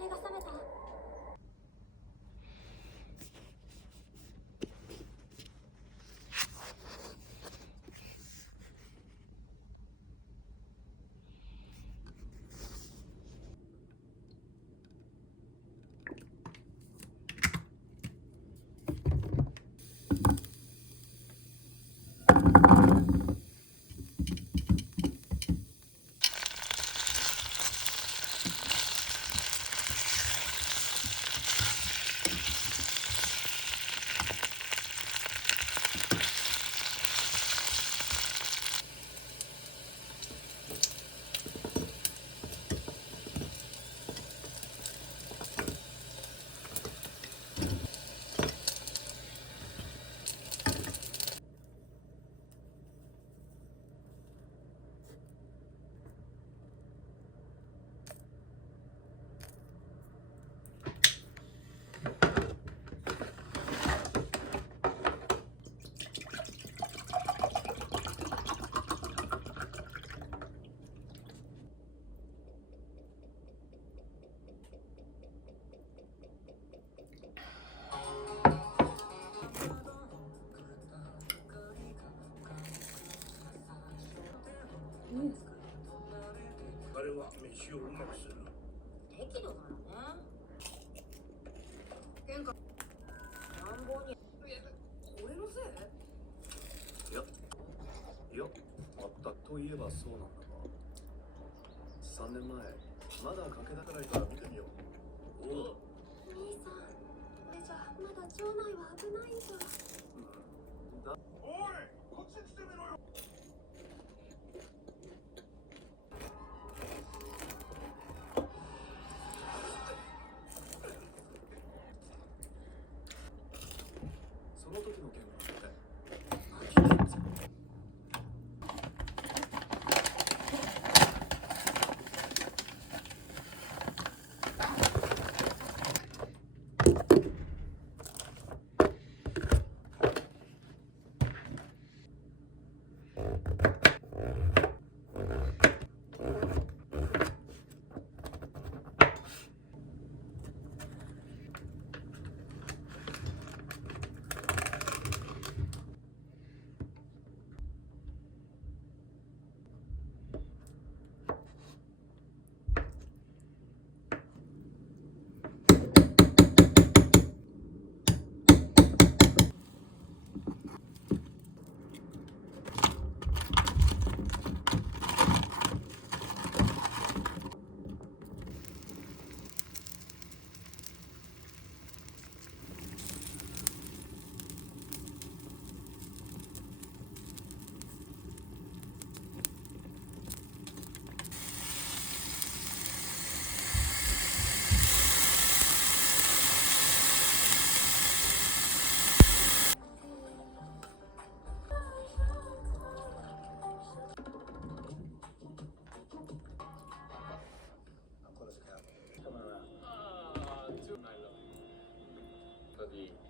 目が覚めた？彼は飯をうまくする。適度ならね。喧嘩乱暴に。俺のせい？いや、あったといえばそうなんだが、3年前、まだ駆け出からいから見てみよう。おお。兄さん、これじゃまだ町内は危ないんじゃ。おい、こっち来てみろよ。その時の件はね。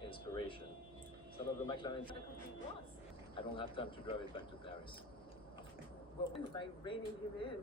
Inspiration. Some of the McLaren. I don't have time to drive it back to Paris. Well, by reining him in.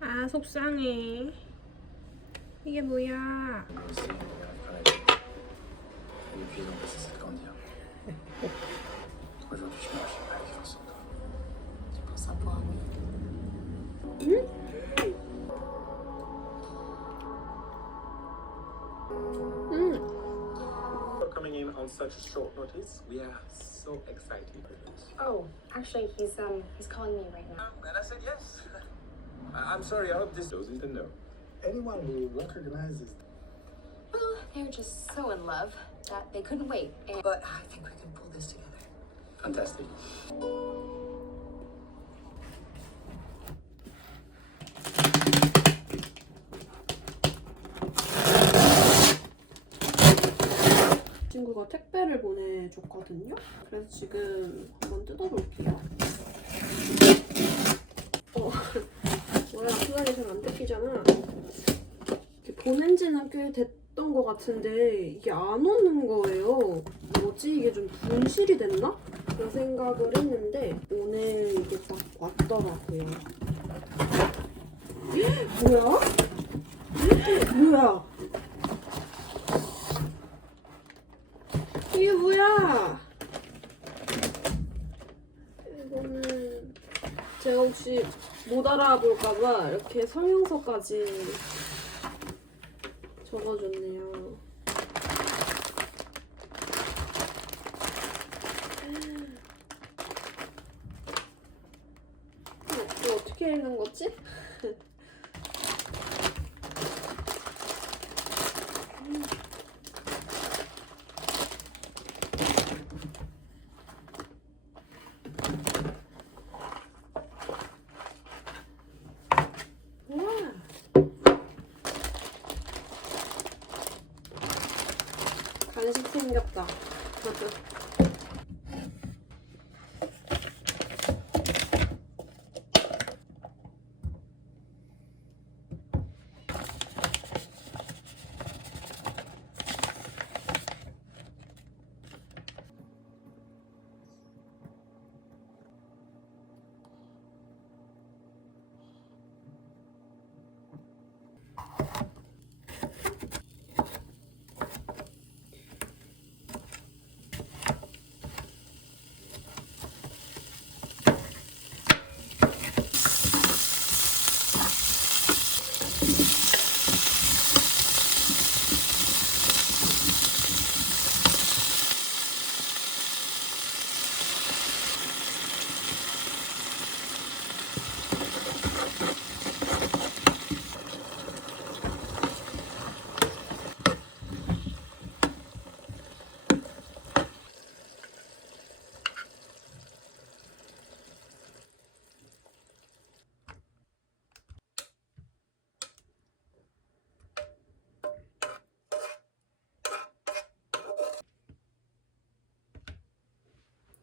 아 속상해. 이게 뭐야? Aujourd'hui, je marche pas les façons. Tu penses ça pour un moment? For coming in on such short notice, we are so excited. Oh, actually, he's calling me right now. And I said yes. I'm sorry, I hope this doesn't know. Anyone who recognizes Well, they're just so in love that they couldn't wait. But I think we can pull this together. Fantastic. 친구가 택배를 보내줬거든요. 그래서 지금 한번 뜯어볼게요. 뭐야, 수단이 잘 안 뜯기잖아. 이렇게 보낸 지는 꽤 됐던 것 같은데 이게 안 오는 거예요. 뭐지? 이게 좀 분실이 됐나? 그런 생각을 했는데 오늘 이게 딱 왔더라고요. 뭐야? 뭐야? 이게 뭐야? 이거는 제가 혹시 못 알아볼까봐 이렇게 설명서까지 적어줬네요. 이거 어떻게 읽는 거지? 우와. 간식 생겼다.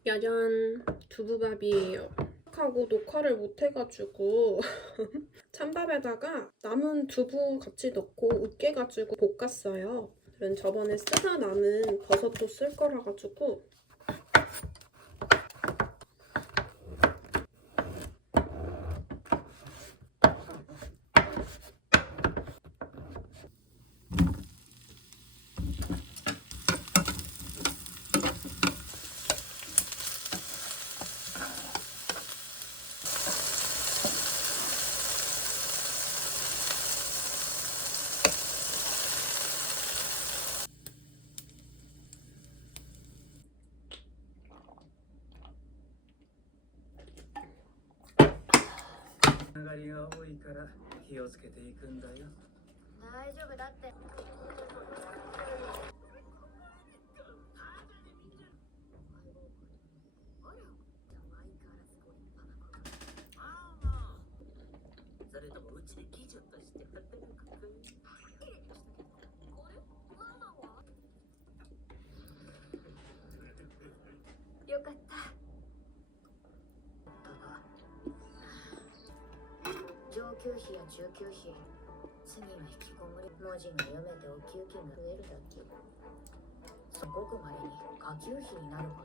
짜잔, 두부밥이에요. 깜빡하고 녹화를 못 해가지고 찬밥에다가 남은 두부 같이 넣고 으깨가지고 볶았어요. 저는 저번에 쓰다 남은 버섯도 쓸 거라 가지고がりが多いから気をつけていくんだよ。大丈夫だって。それともうちで技術として働くか。よかった。上級費や中級費、次の引きこもり、文字が読めてお給金が増えるだけ。ごくまれに下級費になること